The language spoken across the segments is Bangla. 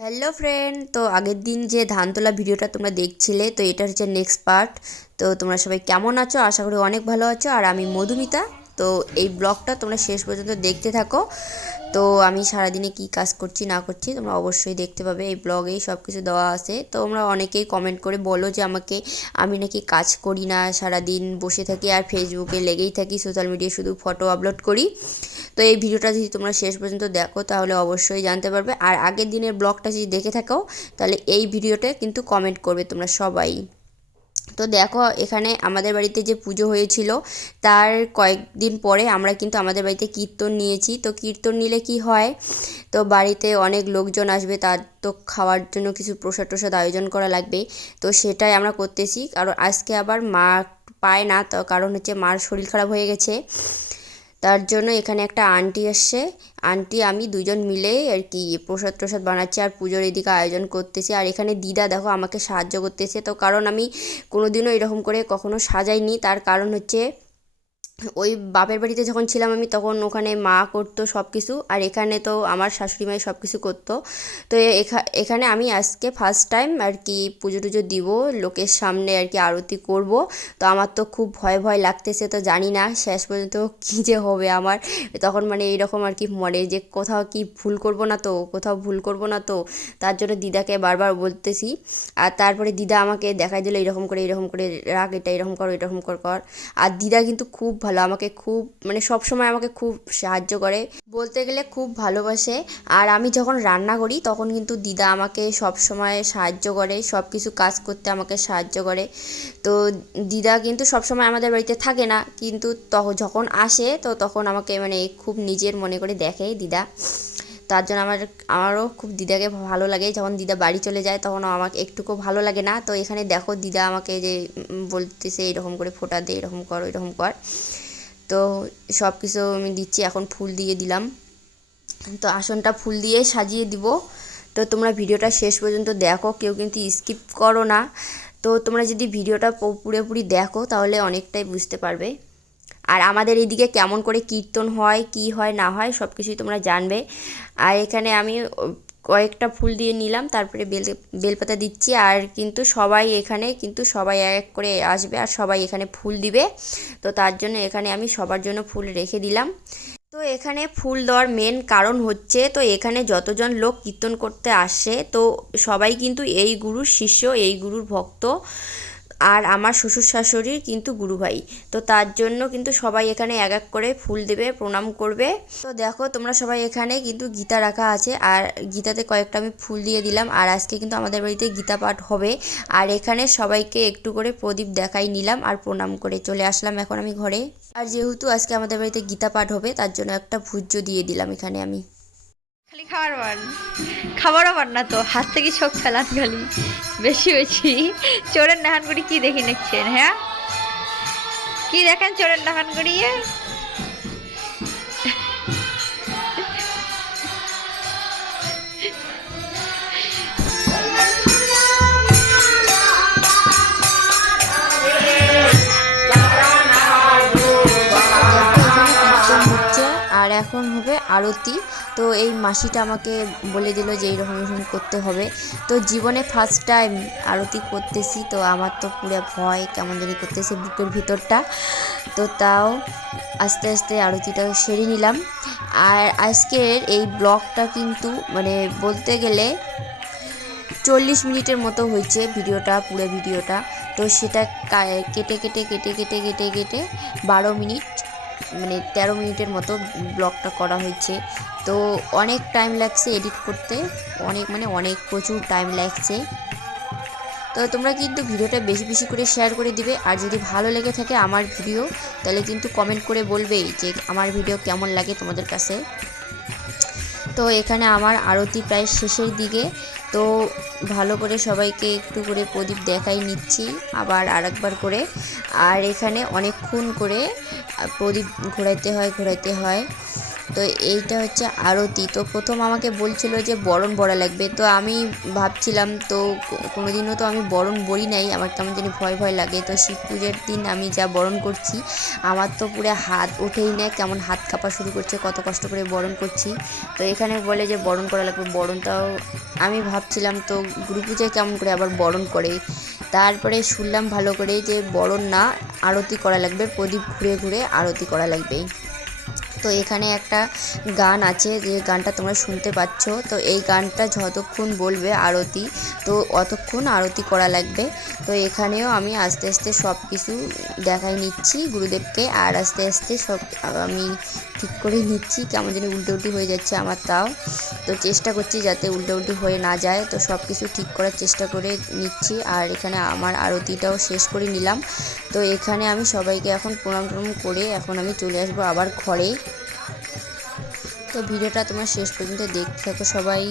হ্যালো ফ্রেন্ড, তো আগের দিন যে ধান তোলা ভিডিওটা তোমরা দেখছিলে, তো এটা হচ্ছে নেক্সট পার্ট। তো তোমরা সবাই কেমন আছো? আশা করি অনেক ভালো আছো। আর আমি মধুমিতা। তো এই ব্লগটা তোমরা শেষ পর্যন্ত দেখতে থাকো। তো আমি সারাদিনে কি কাজ করছি না করছি তোমরা অবশ্যই দেখতে পাবে, এই ব্লগেই সব কিছু দেওয়া আছে। তো তোমরা অনেকেই কমেন্ট করে বলো যে আমি নাকি কাজ করি না, সারাদিন বসে থাকি আর ফেসবুকে লেগেই থাকি, সোশ্যাল মিডিয়ায় শুধু ফটো আপলোড করি। তো এই ভিডিওটা যদি তোমরা শেষ পর্যন্ত দেখো তাহলে অবশ্যই জানতে পারবে। আর আগের দিনের ব্লগটা যদি দেখে থাকো তাহলে এই ভিডিওটা কিন্তু কমেন্ট করবে তোমরা সবাই। তো দেখো, এখানে আমাদের বাড়িতে যে পুজো হয়েছিল তার কয়েকদিন পরে আমরা কিন্তু আমাদের বাড়িতে কীর্তন নিয়েছি। তো কীর্তন নিলে কি হয়, তো বাড়িতে অনেক লোকজন আসবে, তার তো খাওয়ার জন্য কিছু প্রসাদ টসাদ আয়োজন করা লাগবে। তো সেটাই আমরা করতেছি, কারণ আজকে আবার মা পায় না, তো কারণ হচ্ছে মার শরীর খারাপ হয়ে গেছে। তার জন্য এখানে একটা আন্টি এসছে, আন্টি আমি দুজন মিলে আর কি প্রসাদ টসাদ বানাচ্ছি আর পুজোর এদিকে আয়োজন করতেছি। আর এখানে দিদা দেখো আমাকে সাহায্য করতেছে। তো কারণ আমি কোনোদিনও এরকম করে কখনো সাজাইনি, তার কারণ হচ্ছে ওই বাপের বাড়িতে যখন ছিলাম আমি, তখন ওখানে মা করতো সব কিছু, আর এখানে তো আমার শাশুড়ি মাই সব কিছু করতো। তো এখানে আমি আজকে ফার্স্ট টাইম আর কি পুজো টুজো দিব, লোকের সামনে আর কি আরতি করব। তো আমার তো খুব ভয় ভয় লাগতেছে, তো জানি না শেষ পর্যন্ত কী যে হবে আমার। তখন মানে এইরকম আর কি মনে যে কোথাও কি ভুল করব না তো, কোথাও ভুল করব না তো, তার জন্য দিদাকে বারবার বলতেছি। আর তারপরে দিদা আমাকে দেখাই দিল এরকম করে রাখ, এটা এরকম কর, এরকম কর। আর দিদা কিন্তু খুব ভালো, আমাকে খুব মানে সব সময় আমাকে খুব সাহায্য করে, বলতে গেলে খুব ভালোবাসে। আর আমি যখন রান্না করি তখন কিন্তু দিদা আমাকে সব সময় সাহায্য করে, সব কিছু কাজ করতে আমাকে সাহায্য করে। তো দিদা কিন্তু সব সময় আমাদের বাড়িতে থাকে না, কিন্তু যখন আসে তো তখন আমাকে মানে খুব নিজের মনে করে দেখে দিদা। তার জন্য আমারও খুব দিদাকে ভালো লাগে। যখন দিদা বাড়ি চলে যায় তখন আমাকে একটুকু ভালো লাগে না। তো এখানে দেখো দিদা আমাকে যে বলতেছে এরকম করে ফোঁটা দে, এরকম কর, এরকম কর। তো সব কিছু আমি দিচ্ছি, এখন ফুল দিয়ে দিলাম। তো আসনটা ফুল দিয়ে সাজিয়ে দিব। তো তোমরা ভিডিওটা শেষ পর্যন্ত দেখো, কেউ কিন্তু স্কিপ করো না। তো তোমরা যদি ভিডিওটা পুরোপুরি দেখো তাহলে অনেকটাই বুঝতে পারবে। আর আমাদের এইদিকে কেমন করে কীর্তন হয়, কি হয় না হয় সব কিছুই তোমরা জানবে। আর এখানে আমি কয়েকটা ফুল দিয়ে নিলাম, তারপরে বেলপাতা দিচ্ছি। আর কিন্তু সবাই এখানে কিন্তু সবাই এক এক করে আসবে আর সবাই এখানে ফুল দিবে। তো তার জন্য এখানে আমি সবার জন্য ফুল রেখে দিলাম। তো এখানে ফুল দেওয়ার মেন কারণ হচ্ছে, তো এখানে যতজন লোক কীর্তন করতে আসে তো সবাই কিন্তু এই গুরুর শিষ্য, এই গুরুর ভক্ত। আর আমার শ্বশুর শাশুড়ির কিন্তু গুরু ভাই। তো তার জন্য কিন্তু সবাই এখানে এক এক করে ফুল দেবে, প্রণাম করবে। তো দেখো তোমরা সবাই এখানে কিন্তু গীতা রাখা আছে, আর গীতাতে কয়েকটা আমি ফুল দিয়ে দিলাম। আর আজকে কিন্তু আমাদের বাড়িতে গীতা পাঠ হবে। আর এখানে সবাইকে একটু করে প্রদীপ দেখাই নিলাম আর প্রণাম করে চলে আসলাম এখন আমি ঘরে। আর যেহেতু আজকে আমাদের বাড়িতে গীতা পাঠ হবে তার জন্য একটা ভুজ্য দিয়ে দিলাম এখানে আমি। খালি খাবার বার, খাবারও বার না তো, হাত থেকে সব ফেলান খালি বেশি বেশি। চোরের নাহান করি কি দেখি নিচ্ছেন? হ্যাঁ, কি দেখেন চোরের নাহান করিয়ে? আর এখন হবে আরতি। তো এই মাসিটা আমাকে বলে দিল যে এইরকম এরকম করতে হবে। তো জীবনে ফার্স্ট টাইম আরতি করতেছি, তো আমার তো পুরো ভয় কেমন জানি করতেছে বুকের ভিতরটা। তো তাও আস্তে আস্তে আরতিটা সেরে নিলাম। আর আজকের এই ব্লগটা কিন্তু মানে বলতে গেলে 40 মিনিটের মতো হয়েছে ভিডিওটা, পুরো ভিডিওটা। তো সেটা কেটে কেটে কেটে কেটে কেটে কেটে 12 মিনিট মানে 13 মিনিটের মতো ব্লগটা করা হয়েছে। তো অনেক টাইম লাগছে এডিট করতে, অনেক প্রচুর টাইম লাগছে। তো তোমরা কিন্তু ভিডিওটা বেশি বেশি করে শেয়ার করে দিবে। আর যদি ভালো লেগে থাকে আমার ভিডিও তাহলে কিন্তু কমেন্ট করে বলবেই যে আমার ভিডিও কেমন লাগে তোমাদের কাছে। তো এখানে আমার আরতি প্রায় শেষের দিকে। তো ভালো করে সবাইকে একটু করে প্রদীপ দেখাই নিচ্ছি আবার আরেকবার করে। আর এখানে অনেকক্ষণ করে প্রদীপ ঘোরাইতে হয়। তো এইটা হচ্ছে আরতি। তো প্রথম আমাকে বলছিল যে বরণ বড়া লাগবে, তো আমি ভাবছিলাম তো কোনোদিনও তো আমি বরণ বলি নাই, আমার কেমন জানি ভয় ভয় লাগে। তো শিব পুজোর দিন আমি যা বরণ করছি আমার তো পুরো হাত ওঠেই না, কেমন হাত কাঁপা শুরু করছে, কত কষ্ট করে বরণ করছি। তো এখানে বলে যে বরণ করা লাগবে, বরণটাও আমি ভাবছিলাম তো গুরু পূজায় কেমন করে আবার বরণ করে। তারপরে শুনলাম ভালো করে যে বরণ না, আরতি করা লাগবে, প্রদীপ ঘুরে ঘুরে আরতি করা লাগবে। তো এখানে একটা গান আছে যে গানটা তোমরা শুনতে পাচ্ছ, তো এই গানটা যতক্ষণ বলবে আরতি, তো অতক্ষণ আরতি করা লাগবে। তো এখানেও আমি আস্তে আস্তে সব কিছু দেখাই নিচ্ছি গুরুদেবকে, আর আস্তে আস্তে সব আমি ঠিক করে নিচ্ছি, কেমন যেন উল্টো হয়ে যাচ্ছে আমার, তাও তো চেষ্টা করছি যাতে উল্টো হয়ে না যায়। তো সব কিছু ঠিক করার চেষ্টা করে নিচ্ছি, আর এখানে আমার আরতিটাও শেষ করে নিলাম। তো এখানে আমি সবাইকে এখন প্রণাম করে এখন আমি চলে আসবো আবার ঘরে। তো ভিডিওটা তোমরা শেষ পর্যন্ত দেখতে থাকো সবাই।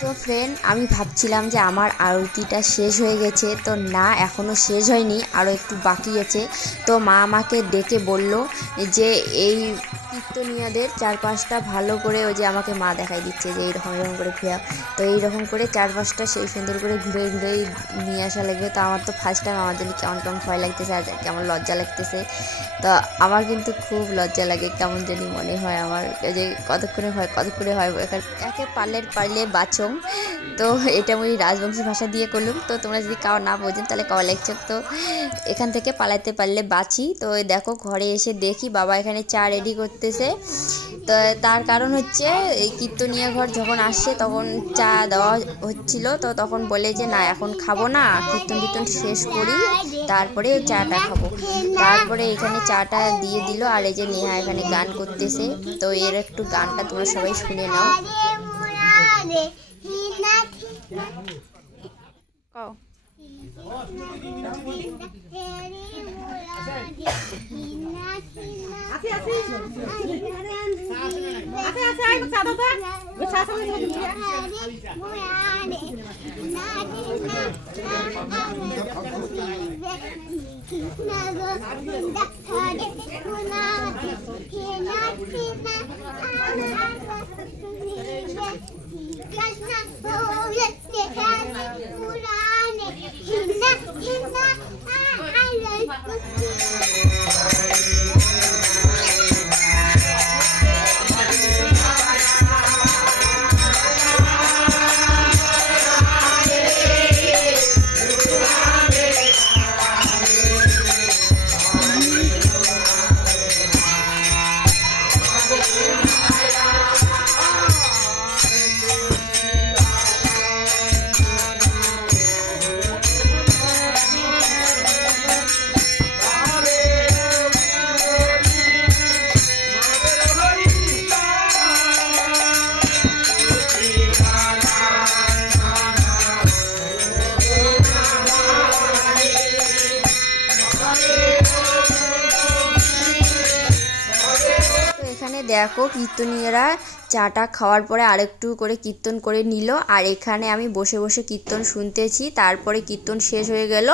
তো ফ্রেন্ড, আমি ভাবছিলাম যে আমার আরতিটা শেষ হয়ে গেছে, তো না, এখনও শেষ হয়নি, আরও একটু বাকি আছে। তো মা আমাকে ডেকে বলল যে এই কীর্তনিয়াদের চারপাশটা ভালো করে, ওই যে আমাকে মা দেখাই দিচ্ছে যে এইরকম এরকম করে ঘুরে, তো এইরকম করে চারপাশটা সেই সুন্দর করে ঘুরে ঘুরেই নিয়ে আসা লাগবে। তো আমার তো ফার্স্ট টাইম, আমার জন্য কেমন কেমন ভয় লাগতেছে আর কেমন লজ্জা লাগতেছে। তো আমার কিন্তু খুব লজ্জা লাগে, কেমন জানি মনে হয় আমার যে কতক্ষণে হয় একে পারলে বাচং। তো এটা আমি রাজবংশী ভাষা দিয়ে করলাম, তো তোমরা যদি কাউ না বোঝেন তাহলে কাওয়া লেগছে। তো এখান থেকে পালাতে পারলে বাঁচি। তো দেখো ঘরে এসে দেখি বাবা এখানে চা রেডি করতেছে। তো তার কারণ হচ্ছে এই কীর্তনিয়া ঘর যখন আসছে তখন চা দেওয়া হচ্ছিল, তো তখন বলে যে না এখন খাবো না, কীর্তন শেষ করি তারপরে চাটা খাবো। তারপরে এখানে চাটা দিয়ে দিল, আর এই যে নেহা এখানে গান করতেছে। তো এর একটু গানটা তোমরা সবাই শুনে নাও। কও। এখানে দেখো কীর্তনীয়রা চাটা খাওয়ার পরে আরেকটু করে কীর্তন করে নিল, আর এখানে আমি বসে বসে কীর্তন শুনতেছি। তারপরে কীর্তন শেষ হয়ে গেল।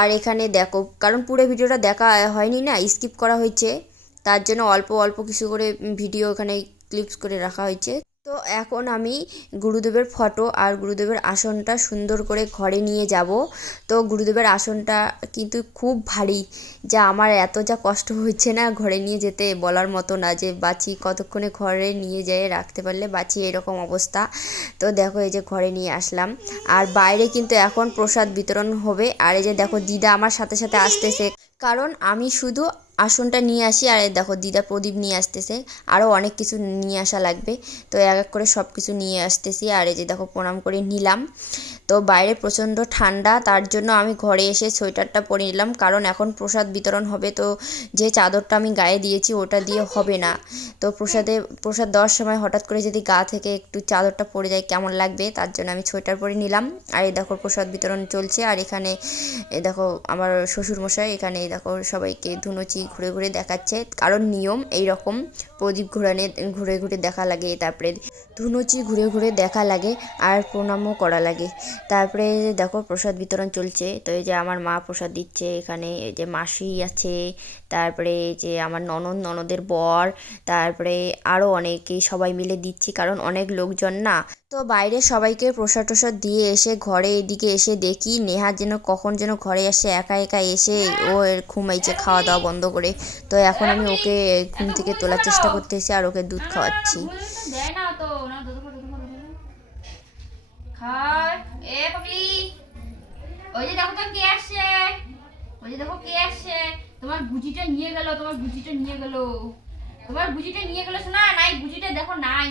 আর এখানে দেখো, কারণ পুরো ভিডিওটা দেখা হয়নি না, স্কিপ করা হয়েছে, তার জন্য অল্প অল্প কিছু করে ভিডিও এখানে ক্লিপস করে রাখা হয়েছে। তো এখন আমি গুরুদেবের ফটো আর গুরুদেবের আসনটা সুন্দর করে ঘরে নিয়ে যাব। তো গুরুদেবের আসনটা কিন্তু খুব ভারী, যা আমার এত যা কষ্ট হচ্ছে না ঘরে নিয়ে যেতে বলার মতো না, যে বাঁচি কতক্ষণে ঘরে নিয়ে যেয়ে রাখতে পারলে বাঁচি, এরকম অবস্থা। তো দেখো এই যে ঘরে নিয়ে আসলাম, আর বাইরে কিন্তু এখন প্রসাদ বিতরণ হবে। আর এই যে দেখো দিদা আমার সাথে সাথে আসতেছে, কারণ আমি শুধু আসনটা নিয়ে আসি, আর দেখো দিদা প্রদীপ নিয়ে আসতেছে, আরও অনেক কিছু নিয়ে আসা লাগবে। তো এক এক করে সব কিছু নিয়ে আসতেছি, আর এই যে দেখো প্রণাম করে নিলাম। তো বাইরে প্রচণ্ড ঠান্ডা, তার জন্য আমি ঘরে এসে সোয়েটারটা পরে নিলাম, কারণ এখন প্রসাদ বিতরণ হবে। তো যে চাদরটা আমি গায়ে দিয়েছি ওটা দিয়ে হবে না। তো প্রসাদ দেওয়ার সময় হঠাৎ করে যদি গা থেকে একটু চাদরটা পড়ে যায় কেমন লাগবে, তার জন্য আমি সোয়েটার পরে নিলাম। আর এই দেখো প্রসাদ বিতরণ চলছে, আর এখানে দেখো আমার শ্বশুরমশাই এখানে দেখো সবাইকে ধুনুচি ঘুরে ঘুরে দেখাচ্ছে, কারণ নিয়ম এই রকম প্রদীপ ঘুরে ঘুরে দেখা লাগে, তারপরে ধুনুচি ঘুরে ঘুরে দেখা লাগে আর প্রণামও করা লাগে। তারপরে দেখো প্রসাদ বিতরণ চলছে, তো এই যে আমার মা প্রসাদ দিচ্ছে, এখানে এই যে মাসি আছে, তারপরে এই যে আমার ননদের বর, তারপরে আরও অনেকেই সবাই মিলে দিচ্ছি, কারণ অনেক লোকজন না। তো বাইরে সবাইকে প্রসাদ টসাদ দিয়ে এসে ঘরে এদিকে এসে দেখি নেহা যেন কখন যেন ঘরে আসে, একা একা এসে ও ঘুমাইছে খাওয়া দাওয়া বন্ধ করে। তো এখন আমি ওকে ঘুম থেকে তোলার চেষ্টা করতেছি আর ওকে দুধ খাওয়াচ্ছি। দেয় না তো না, দুধ খায়। এ পাগলি, ওই যে দেখো তো কে আসছে, ওই যে দেখো কে আসছে, তোমার গুজিটা নিয়ে গেল, তোমার গুজিটা নিয়ে গেল, তোমার গুজিটা নিয়ে গেল। শোনা নাই গুজিটা, দেখো নাই,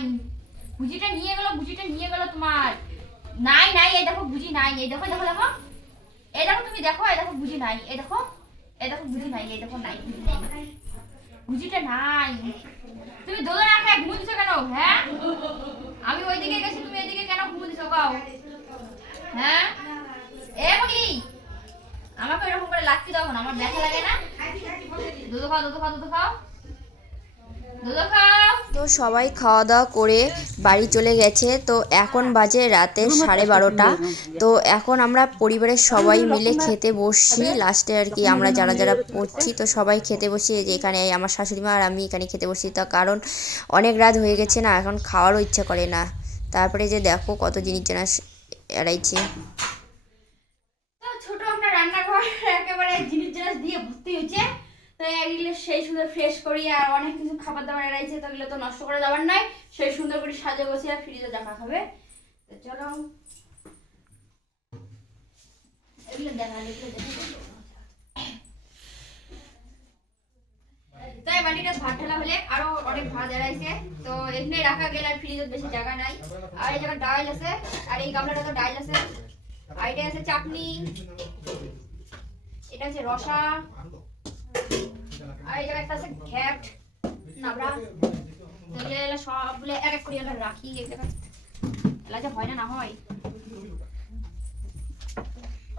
গুজিটা নিয়ে গেল, গুজিটা নিয়ে গেল তোমার। নাই নাই, এই দেখো গুজি নাই, এই দেখো দেখো দেখো, এই দেখো তুমি দেখো, এই দেখো গুজি নাই, এই দেখো, এই দেখো গুজি নাই, এই দেখো নাই, গুজি নাই, গুজিটা নাই। তুমি দোলা না খায় ঘুমো দিছো কেন? হ্যাঁ, আমি ওইদিকে গেছি, তুমি এদিকে কেন ঘুমো দিছো গাও? হ্যাঁ এ বলি, আমাকে এরকম করে লাচ্ছি দাও না, আমার ব্যথা লাগে না? দুধ খাও, দুধ খাও, দুধ খাও, দুধ খাও। তো সবাই খাওয়া দাওয়া করে বাড়ি চলে গেছে। তো এখন বাজে রাতে 12:30। তো এখন আমরা পরিবারের সবাই মিলে খেতে বসছি লাস্টে আর কি, আমরা যারা যারা পড়ছি তো সবাই খেতে বসি। এই যে এখানে আমার শাশুড়ি মা আর আমি এখানে খেতে বসি, তার কারণ অনেক রাত হয়ে গেছে না, এখন খাওয়ারও ইচ্ছা করে না। তারপরে যে দেখো কত জিনিস জানা এড়াইছে। তো ছোট একটা রান্নাঘর একেবারে জিনিস জিনিস দিয়ে ভর্তি হয়েছে। তো এগুলো সেই সুন্দর ফ্রেশ করি, আর অনেক কিছু খাবার দাবার এড়াইছে, তো এগুলো তো নষ্ট করে যাবার নাই, সেই সুন্দর করে সাজে বসে আর ফ্রিজে রাখা হবে। তো চলো এগুলো দেখা, এগুলো দেখা। তাই বাটিটা ভাত ঢালা হলে আরো অনেক ভাত এড়াইছে, তো এখানে রাখা গেলে আর ফ্রিজে বেশি জায়গা নাই। আর এই জায়গায় ডাল আছে, আর এই গামলাটা তো ডাল আছে, আর এটা আছে চাটনি, এটা হচ্ছে রসা, আর এই জায়গায় একটা আছে ঘ্যাট নাবড়া। তো এগুলো সবগুলো এক এক করে রাখি, এই জায়গায় এলা যে হয় না, না হয়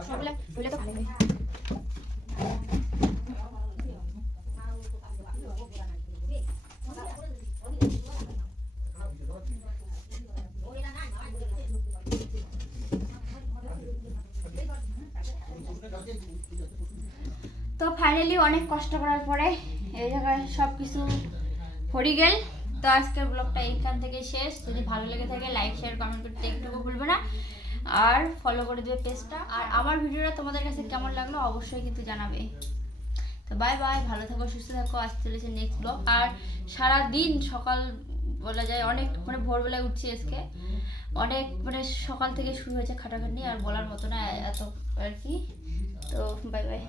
সবগুলো হইলে তো ভালো হয়। তো ফাইনালি অনেক কষ্ট করার পরে এই জায়গায় সব কিছু হয়ে গেল। তো আজকের ব্লগটা এইখান থেকে শেষ। যদি ভালো লেগে থাকে লাইক শেয়ার কমেন্ট করতে একটুকু ভুলবে না, আর ফলো করে দেবে পেজটা। আর আমার ভিডিওটা তোমাদের কাছে কেমন লাগলো অবশ্যই কিন্তু জানাবে। তো বাই বাই, ভালো থাকো, সুস্থ থাকো। আজ চলেছে নেক্সট ব্লগ। আর সারাদিন সকাল বলা যায় অনেক মানে ভোরবেলায় উঠছি আজকে, অনেক মানে সকাল থেকে শুরু হয়েছে খাটাখাটনি, আর বলার মতো না এত আর কি। তো বাই বাই।